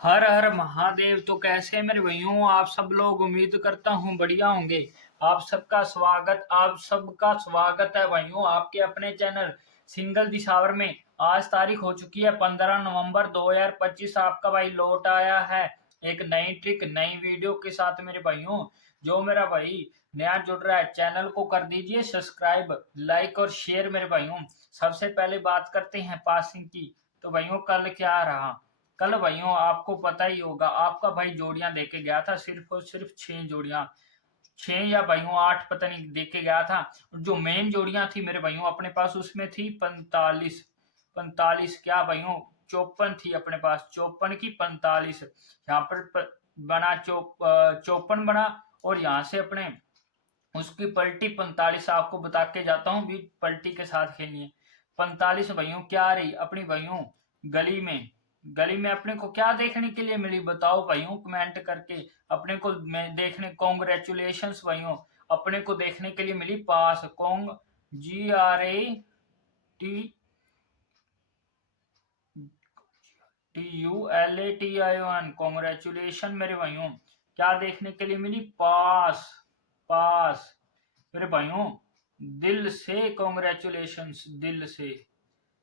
हर हर महादेव। तो कैसे हैं मेरे भाइयों आप सब लोग? उम्मीद करता हूँ बढ़िया होंगे। आप सबका स्वागत है भाइयों आपके अपने चैनल सिंगल दिशावर में। आज तारीख हो चुकी है 15 नवंबर 2025। आपका भाई लौट आया है एक नई ट्रिक नई वीडियो के साथ मेरे भाइयों। जो मेरा भाई नया जुड़ रहा है चैनल को कर दीजिए सब्सक्राइब, लाइक और शेयर मेरे भाइयों। सबसे पहले बात करते हैं पासिंग की। तो भाइयों कल क्या रहा? कल भाइयों आपको पता ही होगा, आपका भाई जोड़ियां देके गया था, सिर्फ और सिर्फ 6 जोड़ियां, 6 या भाइयों 8 पता नहीं देके गया था। जो मेन जोड़ियां थी मेरे भाइयों अपने पास उसमें थी 45, 45 क्या भाइयों 54 थी अपने पास, 54 की 45। यहाँ पर बना 54 बना। और यहाँ से अपने उसकी पलटी 45 आपको बता के जाता हूँ भी, पलटी के साथ खेलनी है। 45 भाइयों क्या आ रही अपनी भाइयों गली में। गली में अपने को क्या देखने के लिए मिली बताओ भाइयों कमेंट करके। अपने को देखने कॉन्ग्रेचुलेशंस भाइयों, अपने को देखने के लिए मिली पास। कॉन्ग GRAT TULATION कॉन्ग्रेचुलेशन मेरे भाइयों। क्या देखने के लिए मिली? पास। पास मेरे भाइयों दिल से कॉन्ग्रेचुलेशंस, दिल से,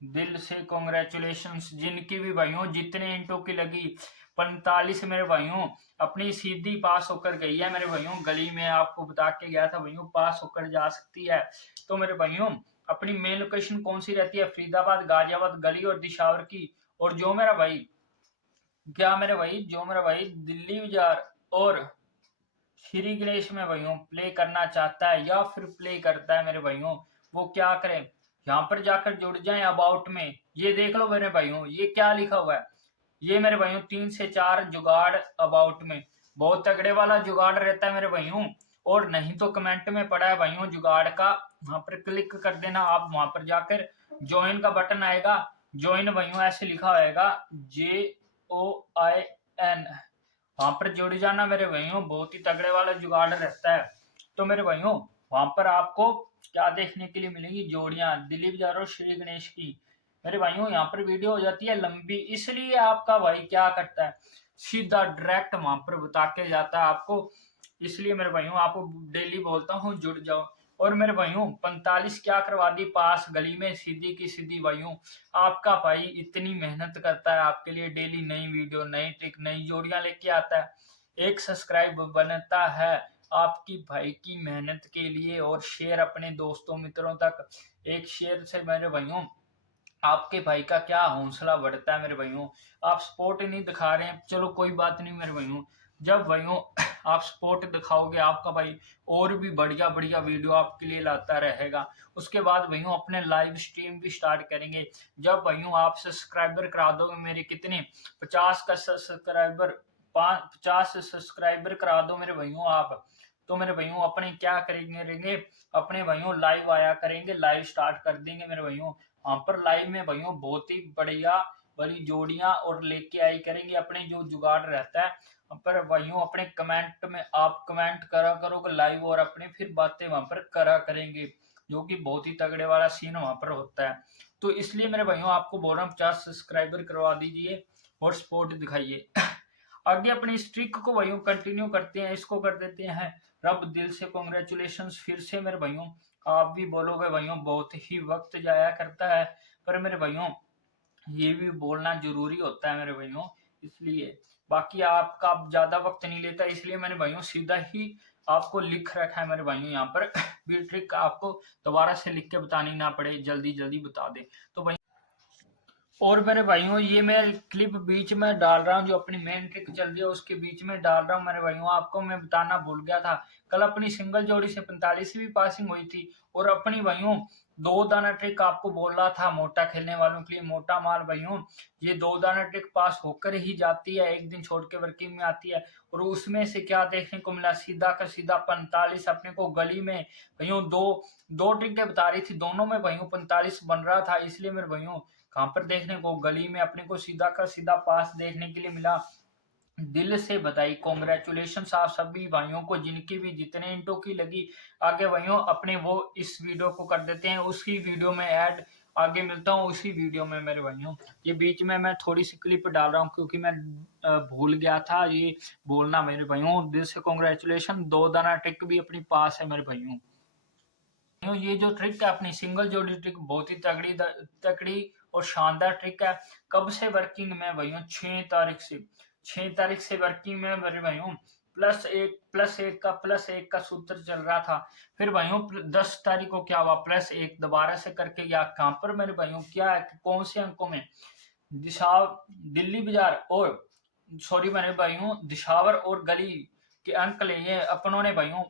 दिल से कॉन्ग्रेचुलेशंस जिनकी भी भाइयों जितने इंटों की लगी। 45 मेरे भाइयों अपनी सीधी पास होकर गई है मेरे भाइयों। गली में आपको बता के गया था भाइयों पास होकर जा सकती है। तो मेरे भाइयों अपनी मेन लोकेशन कौन सी रहती है? फरीदाबाद, गाजियाबाद, गली और दिशावर की। और जो मेरा भाई क्या मेरे भाई जो मेरा भाई दिल्ली बाजार और श्री गणेश में भाइयों प्ले करना चाहता है या फिर प्ले करता है मेरे भाइयों, वो क्या करे? यहाँ पर जाकर जुड़ जाए अबाउट में। ये देख लो मेरे भाइयों ये क्या लिखा हुआ है। ये मेरे भाइयों 3 से 4 जुगाड़ अबाउट में, बहुत तगड़े वाला जुगाड़ रहता है मेरे भाइयों। और नहीं तो कमेंट में पड़ा है भाइयों जुगाड़ का, वहां पर क्लिक कर देना आप। वहां पर जाकर ज्वाइन का बटन आएगा, ज्वाइन भाइयों ऐसे लिखा होगा JOIN, वहां पर जुड़ जाना मेरे भाइयों। बहुत ही तगड़े वाला जुगाड़ रहता है। तो मेरे भाइयों वहां पर आपको क्या देखने के लिए मिलेगी? जोड़ियां दिलीप जारो श्री गणेश की। मेरे भाइयों यहाँ पर वीडियो हो जाती है लंबी, इसलिए आपका भाई क्या करता है सीधा डायरेक्ट वहां पर बता के जाता है आपको। इसलिए मेरे भाइयों आपको डेली बोलता हूँ जुड़ जाओ। और मेरे भाइयों 45 क्या करवा दी पास गली में, सीधी की सीधी भाइयों। आपका भाई इतनी मेहनत करता है आपके लिए, डेली नई वीडियो नई ट्रिक नई जोड़ियां लेके आता है। एक सब्सक्राइब बनता है आपकी भाई की मेहनत के लिए, और शेयर अपने दोस्तों मित्रों तक। एक शेयर से मेरे भाइयों आपके भाई का क्या हौसला बढ़ता है मेरे भाइयों। आप सपोर्ट नहीं दिखा रहे हैं, चलो कोई बात नहीं मेरे भाइयों। जब भाइयों आप सपोर्ट दिखाओगे आपका भाई और भी बढ़िया बढ़िया वीडियो आपके लिए लाता रहेगा। उसके बाद भाइयों अपने लाइव स्ट्रीम भी स्टार्ट करेंगे। जब भाइयों आप सब्सक्राइबर करा दोगे मेरे कितने 50 का सब्सक्राइबर, 50 सब्सक्राइबर करा दो मेरे भाइयों आप, तो मेरे भाइयों अपने क्या करेंगे अपने भाइयों लाइव आया करेंगे, लाइव स्टार्ट कर देंगे मेरे भाइयों। वहां पर लाइव में भाइयों बहुत ही बढ़िया बड़ी जोड़ियां और लेके आई करेंगे अपने जो जुगाड़ रहता है। पर भाइयों अपने कमेंट में आप कमेंट करा करोगे लाइव, और अपने फिर बातें वहां पर करा करेंगे, जो कि बहुत ही तगड़े वाला सीन वहां पर होता है। तो इसलिए मेरे भाइयों आपको बोल रहा हूँ 50 सब्सक्राइबर करवा दीजिए और सपोर्ट दिखाइए। आगे अपनी इस ट्रिक को भाइयों कंटिन्यू करते हैं, इसको कर देते हैं रब दिल से कॉन्ग्रेचुलेशन फिर से मेरे भाइयों। आप भी बोलोगे भाइयों बहुत ही वक्त जाया करता है, पर मेरे भाइयों ये भी बोलना जरूरी होता है मेरे भाइयों। इसलिए बाकी आपका ज्यादा वक्त नहीं लेता, इसलिए मैंने भाइयों सीधा ही आपको लिख रखा है मेरे भाइयों यहाँ पर भी ट्रिक आपको दोबारा से लिख के बतानी ना पड़े, जल्दी जल्दी बता दे। तो भाई और मेरे भाइयों ये मैं क्लिप बीच में डाल रहा हूँ, जो अपनी मेन ट्रिक चल रही है उसके बीच में डाल रहा हूँ मेरे भाइयों। आपको मैं बताना भूल गया था, कल अपनी सिंगल जोड़ी से 45 भी पासिंग हुई थी। और अपनी भाइयों 2 दाना ट्रिक आपको बोल रहा था मोटा खेलने वालों के लिए, मोटा माल भाइयों ये 2 दाना ट्रिक पास होकर ही जाती है, एक दिन छोड़ के वर्किंग में आती है। और उसमें से क्या देखने को मिला? सीधा का सीधा 45 अपने को गली में भाइयों दो दो ट्रिकें बता रही थी, दोनों में भाइयों 45 बन रहा था। इसलिए मेरे भाइयों कहां पर देखने को? गली में अपने को सीधा का सीधा पास देखने के लिए मिला। दिल से बधाई, कॉन्ग्रेचुलेशन आप सभी भाइयों को जिनकी भी जितने इंटो की लगी। आगे भाइयों अपने वो इस वीडियो को कर देते हैं, उसकी वीडियो में ऐड आगे मिलता हूँ उसी वीडियो में मेरे भाइयों। ये बीच में मैं थोड़ी सी क्लिप डाल रहा हूँ क्योंकि मैं भूल गया था ये बोलना मेरे भाइयों। दिल से कॉन्ग्रेचुलेशन, 2 दाना ट्रिक भी अपनी पास है मेरे भाइयों। ये जो ट्रिक है अपनी सिंगल जोड़ी ट्रिक बहुत ही तगड़ी और शानदार ट्रिक है। कब से वर्किंग में भाइयों? 6 तारीख से वर्किंग में मेरे भाइयों। +1 का सूत्र चल रहा था। फिर भाइयों 10 तारीख को क्या हुआ? +1 दोबारा से करके गया। कहां पर मेरे भाइयों? क्या है, कौन से अंकों में? दिल्ली बाजार और सॉरी मेरे भाइयों, दिशावर और गली के अंक लिए अपनों ने भाइयों।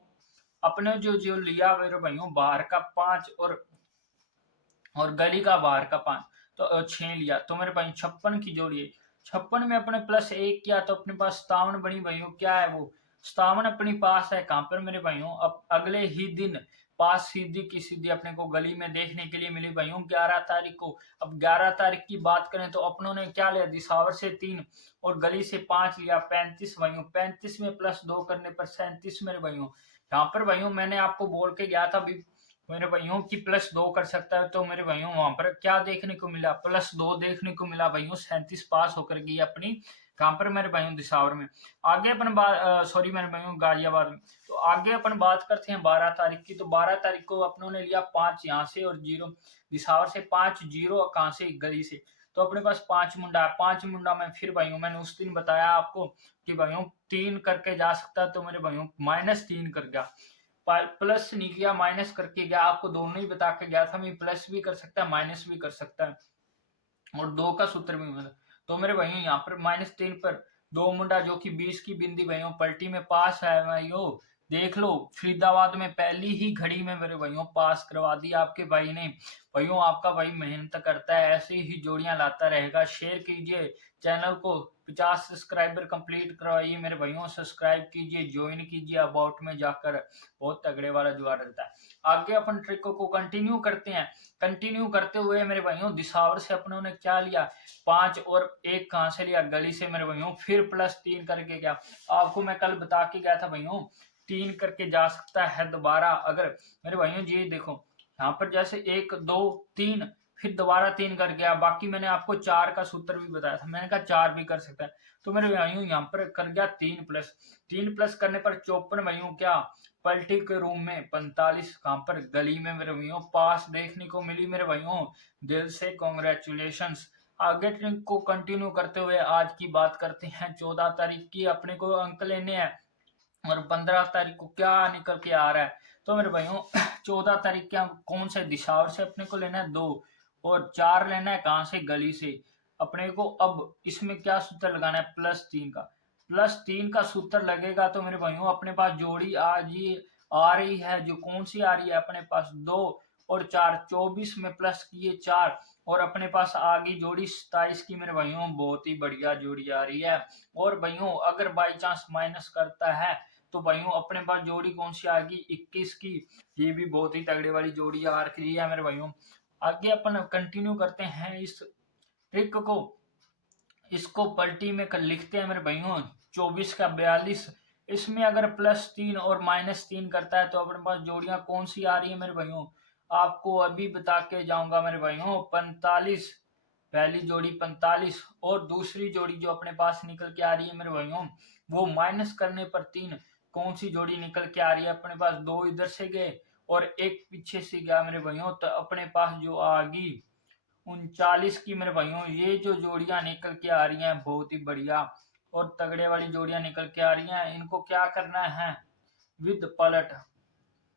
अपने जो जो लिया मेरे भाइयों, बाहर का 5 और गली का बाहर का 5, तो 6 लिया। तो मेरे भाई 56 की जोड़ी है। 56 में अपने +1 किया तो अपने पास 57 बनी भाइयों। क्या है वो? 57 अपनी पास है। कहां पर मेरे भाइयों? अब अगले ही दिन पास सीधी की सीधी अपने को गली में देखने के लिए मिली भाइयों 11 तारीख को। अब 11 तारीख की बात करें तो अपनों ने क्या लिया? दिसावर से 3 और गली से 5 लिया। 35 भाइयों। 35 में +2 करने पर 37 मेरे भाइयों। यहाँ पर भाइयों मैंने आपको बोल के गया था भी मेरे भाइयों की +2 कर सकता है। तो मेरे भाइयों वहां पर क्या देखने को मिला? +2 देखने को मिला भाइयों। 37 पास होकर गई अपनी। कहां पर मेरे भाइयों? दिसावर में। आगे अपन बात सॉरी मेरे भाइयों, गाजियाबाद में। तो आगे अपन बात करते हैं 12 तारीख की। तो 12 तारीख को अपनों ने लिया 5 यहाँ से और 0 दिसावर से। 5 0 कहां से? गली से। तो अपने पास 5 मुंडा है। 5 मुंडा में फिर भाइयों मैंने उस दिन बताया आपको कि भाइयों 3 करके जा सकता है। तो मेरे भाइयों -3 कर गया। प्लस नहीं किया, माइनस करके गया। आपको दोनों ही बता के गया था मैं, प्लस भी कर सकता है माइनस भी कर सकता है और 2 का सूत्र भी मिला। तो मेरे भाइयों यहाँ पर -3 पर 2 मुंडा जो कि 20 की बिंदी भाइयों पलटी में पास है भाइयों। देख लो फरीदाबाद में पहली ही घड़ी में मेरे भाइयों पास करवा दी आपके भाई ने। भाइयों आपका भाई मेहनत करता है, ऐसे ही जोड़ियां लाता रहेगा। शेयर कीजिए चैनल को। 50 सब्सक्राइबर कंप्लीट करवाइए मेरे भाइयों। सब्सक्राइब कीजिए, ज्वाइन कीजिए अबाउट में जाकर। बहुत तगड़े वाला जुगाड़ रहता है। आगे अपन ट्रिक को कंटिन्यू करते हैं। कंटिन्यू करते हुए मेरे भाइयों दिसावर से अपनों ने क्या लिया? 5 और 1 कहां से लिया? गली से मेरे भाइयों। फिर +3 करके गया। आपको मैं कल बता के गया था भाइयों 3 करके जा सकता है दोबारा। अगर मेरे भाइयों ये देखो यहाँ पर जैसे 1 2 3 फिर दोबारा 3 कर गया। बाकी मैंने आपको 4 का सूत्र भी बताया था, मैंने कहा 4 भी कर सकता है। तो मेरे भाइयों यहाँ पर कर गया 3 प्लस करने पर 54 भाइयों। क्या पलटी के रूम में 45 कहां पर? गली में मेरे भाइयों पास देखने को मिली मेरे भाइयों। दिल से कॉन्ग्रेचुलेशन। आगे ट्रिक को कंटिन्यू करते हुए आज की बात करते हैं 14 तारीख की। अपने को अंक लेने हैं और 15 तारीख को क्या निकल के आ रहा है? तो मेरे भाइयों 14 तारीख के कौन से? दिशावर से अपने को लेना है 2 और 4 लेना है कहां से? गली से अपने को। अब इसमें क्या सूत्र लगाना है? +3 का। +3 का सूत्र लगेगा तो मेरे भाइयों अपने पास जोड़ी आज ये आ रही है। जो कौन सी आ रही है अपने पास? 2 और 4। 24 में प्लस किए 4 और अपने पास आ गई जोड़ी 27 की मेरे भाइयों। बहुत ही बढ़िया जोड़ी आ रही है। और भाइयों अगर बाई चांस माइनस करता है तो भाइयों अपने पास जोड़ी कौन सी आ गई? 21 की। ये भी बहुत ही तगड़े वाली जोड़ी आ रही है मेरे भाइयों। आगे अपन कंटिन्यू करते हैं इस ट्रिक को। इसको पलटी में कर लिखते हैं मेरे भाइयों 24 का 42। इसमें अगर +3 और -3 करता है तो अपने पास जोड़ियां कौन सी आ रही है मेरे भाइयों? आपको अभी बता के जाऊंगा मेरे भाइयों। 45 पहली जोड़ी 45 और दूसरी जोड़ी जो अपने पास निकल के आ रही है मेरे भाइयों वो माइनस करने पर 3। कौन सी जोड़ी निकल के आ रही है अपने पास? 2 इधर से गए और 1 पीछे से गया मेरे भाइयों। तो अपने पास जो आ गई 39 की मेरे भाइयों। ये जो जोड़ियां निकल के आ रही हैं बहुत ही बढ़िया और तगड़े वाली जोड़ियां निकल के आ रही हैं। इनको क्या करना है? विद पलट।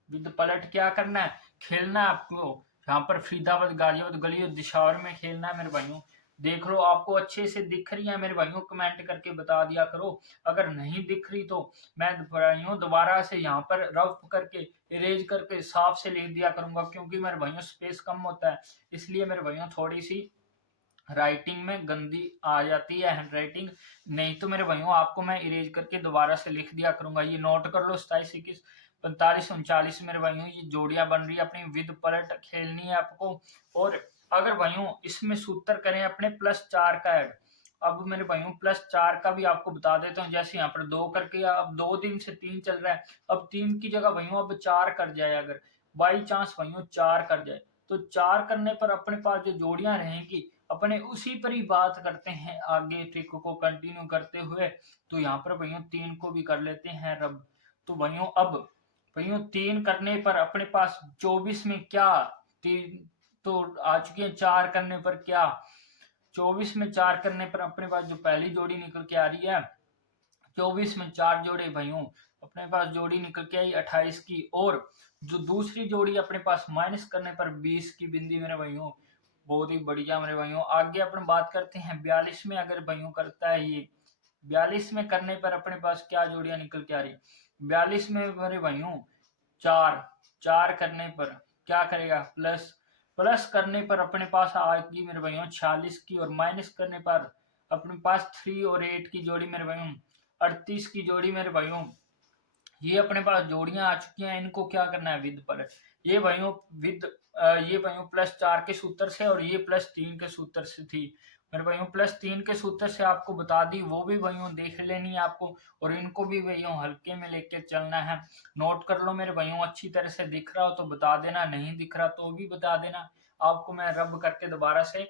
विद पलट क्या करना है? खेलना है आपको। यहाँ पर फरीदाबाद गाजियाबाद गली और दिशावर में खेलना है मेरे भाइयों। देख लो आपको अच्छे से दिख रही है मेरे भाइयों? कमेंट करके बता दिया करो। अगर नहीं दिख रही तो मैं भाइयों दोबारा से यहाँ पर रफ करके इरेज करके साफ से लिख दिया करूंगा क्योंकि मेरे भाइयों स्पेस कम होता है। इसलिए मेरे भाइयों थोड़ी सी राइटिंग में गंदी आ जाती है हैंड राइटिंग। नहीं तो मेरे भाइयों आपको मैं इरेज करके दोबारा से लिख दिया करूंगा। ये नोट कर लो 27 21 45 39 मेरे भाइयों ये जोड़ियां बन रही है अपनी। विद पलट खेलनी है आपको। और अगर भाइयों इसमें सूत्र करें अपने +4 का ऐड। अब मेरे भाइयों +4 का भी आपको बता देता हूँ। जैसे यहाँ पर 2 करके अब 2 दिन से 3 चल रहा है। अब 3 की जगह भाइयों अब 4 कर जाए। अगर बाई चांस भाइयों 4 कर जाए तो 4 करने पर अपने पास जो जोड़ियां रहेंगी अपने उसी पर ही बात करते हैं आगे ट्रिक को कंटिन्यू करते हुए। तो यहाँ पर भैया 3 को भी कर लेते हैं रब। तो भैया अब भैया 3 करने पर अपने पास 24 में क्या 3 तो आ चुके हैं, 4 करने पर क्या 24 में 4 करने पर अपने पास जो पहली जोड़ी निकल के आ रही है 24 में 4 जोड़े भाइयों अपने पास जोड़ी निकल के आई 28 की, और जो दूसरी जोड़ी अपने पास माइनस करने पर 20 की बिंदी मेरे भाइयों। बहुत ही बढ़िया मेरे भाइयों। आगे अपन बात करते हैं 42 में, अगर भाइयों करता है ये 42 में करने पर अपने पास क्या जोड़ियां निकल के आ रही 42 में मेरे भाइयों 4 4 करने पर क्या करेगा प्लस प्लस करने पर अपने पास आएगी मेरे भाइयों 46 की, और माइनस करने पर अपने पास 3 और 8 की जोड़ी मेरे भाइयों 38 की जोड़ी मेरे भाइयों। ये अपने पास जोड़ियां आ चुकी हैं, इनको क्या करना है विद पर। ये भाइयों विद ये भाइयों +4 के सूत्र से और ये +3 के सूत्र से थी मेरे भाइयों। +3 के सूत्र से आपको बता दी, वो भी भाइयों देख लेनी है आपको, और इनको भी भाइयों हल्के में लेके चलना है। नोट कर लो मेरे भाइयों, अच्छी तरह से दिख रहा हो तो बता देना, नहीं दिख रहा तो भी बता देना, आपको मैं रब करके दोबारा से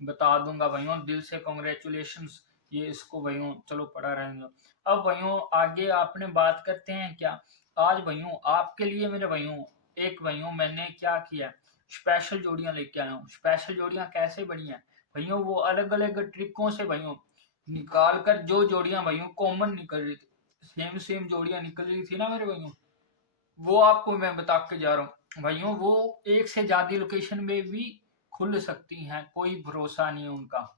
बता दूंगा भाइयों। दिल से कॉन्ग्रेचुलेशंस। ये इसको भाइयों चलो पढ़ा रहेंगे। अब भाइयों आगे आपने बात करते हैं क्या, आज भाइयों आपके लिए मेरे भाइयों एक भाइयों मैंने क्या किया, स्पेशल जोड़ियां लेके आया हूँ। स्पेशल जोड़ियां कैसे बनी है भाइयों, वो अलग अलग ट्रिकों से भाइयों निकाल कर जो जोड़ियां भाइयों कॉमन निकल रही थी, सेम सेम जोड़ियां निकल रही थी ना मेरे भाइयों, वो आपको मैं बता के जा रहा हूँ भाइयों। वो एक से ज्यादा लोकेशन में भी खुल सकती हैं, कोई भरोसा नहीं है उनका,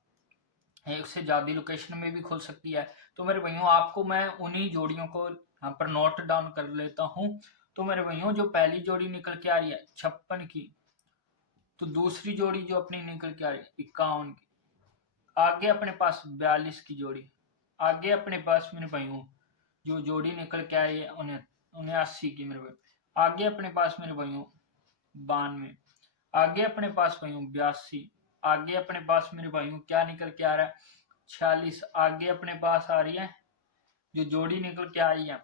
एक से ज्यादा लोकेशन में भी खुल सकती है। तो मेरे भाइयों आपको मैं उन्हीं जोड़ियों को यहाँ पर नोट डाउन कर लेता हूँ। तो मेरे भाइयों जो पहली जोड़ी निकल के आ रही है 56 की, तो दूसरी जोड़ी जो अपनी निकल के आ रही है 51 की, आगे अपने पास 42 की जोड़ी, आगे अपने पास मेरे भाइयों जो जोड़ी निकल के आ रही है 79 की मेरे भाई, आगे अपने पास मेरे भाइयों 92, आगे अपने पास भाइयों 82, आगे अपने पास मेरे भाइयों क्या निकल के आ रहा है 46, आगे अपने पास आ रही है जो जोड़ी निकल के आ रही है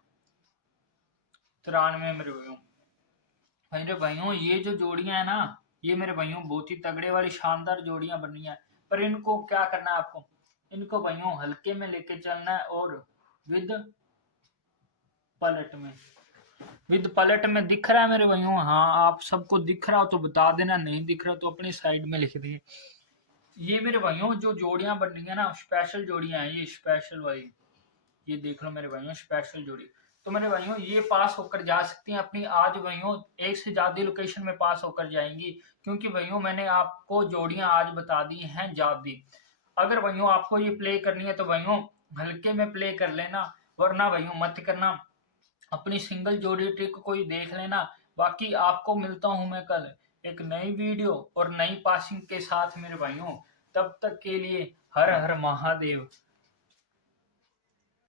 93 मेरे भाइयों। मेरे भाइयों ये जो जोड़ियां है ना, ये मेरे भाइयों बहुत ही तगड़े वाली शानदार जोड़ियां बन रही हैं, पर इनको क्या करना है आपको, इनको भाइयों हल्के में लेके चलना है, और विद पलट में, विद पलट में दिख रहा है मेरे भाइयों, हाँ आप सबको दिख रहा हो तो बता देना, नहीं दिख रहा तो अपनी साइड में लिख दिए। ये मेरे भाइयों जो जोड़ियां बन रही है ना स्पेशल जोड़ियां हैं, ये स्पेशल वाली, ये देख लो मेरे भाइयों स्पेशल जोड़ी। तो मेरे भाइयों ये पास होकर जा सकती हैं अपनी, आज भाइयों एक से ज्यादा लोकेशन में पास होकर जाएंगी, क्योंकि भाइयों मैंने आपको जोड़ियां आज बता दी हैं ज्यादा। अगर भाइयों आपको ये प्ले करनी है तो भाइयों हल्के में प्ले कर लेना, वरना भाइयों मत करना, अपनी सिंगल जोड़ी ट्रिक को ही देख लेना। बाकी आपको मिलता हूं मैं कल एक नई वीडियो और नई पासिंग के साथ मेरे भाइयों, तब तक के लिए हर हर महादेव।